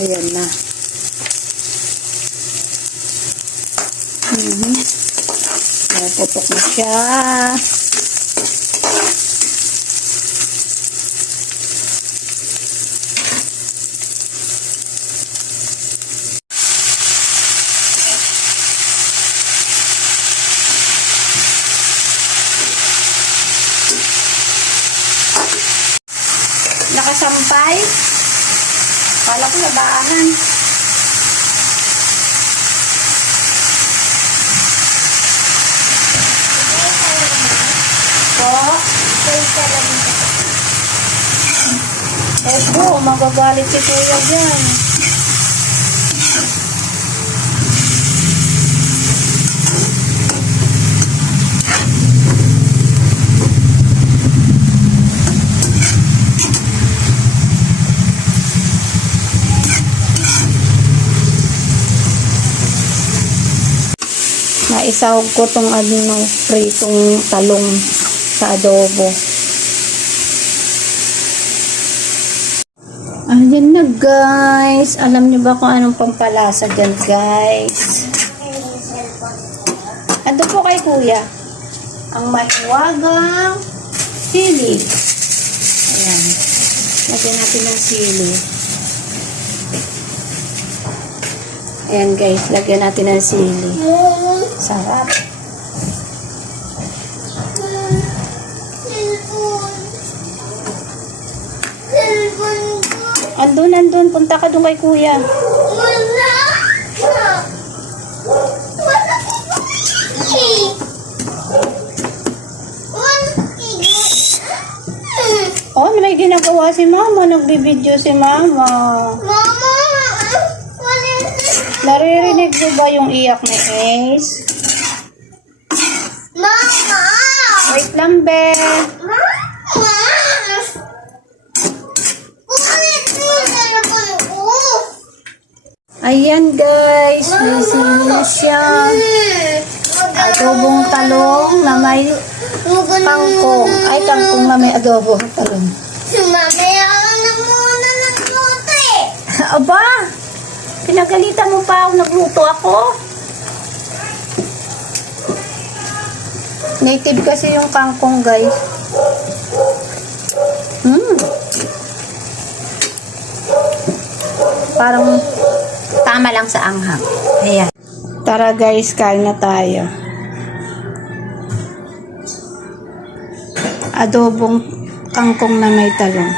Ayan na. Putok na siya. Nakasampay. Kala ko nabaahan. Eto, magagalit si Kuya dyan. Naisahog ko tong pritong talong sa adobo. Ayan na guys. Alam niyo ba kung anong pampalasa dyan guys? Ando po kay Kuya. Ang mahiwagang sili. Ayan. Lagyan natin ng sili. Ayan guys. Lagyan natin ng sili. Sarap. Andun. Punta ka doon kay Kuya. Oh, may ginagawa si Mama. Nagbibideo si Mama. Mama! Naririnig mo ba yung iyak ni Ace? Mama! Wait lang, be. Mama! Ayan guys, may sili na siya. Adobong talong na may kangkong. Ay, kangkong na may adobong talong. Mamaya na muna nagluto eh. Aba, pinagalitan mo pa ako, nagluto ako. Native kasi yung kangkong guys. Parang tama lang sa anghang. Ayan. Tara guys, kain na tayo. Adobong kangkong na may talong.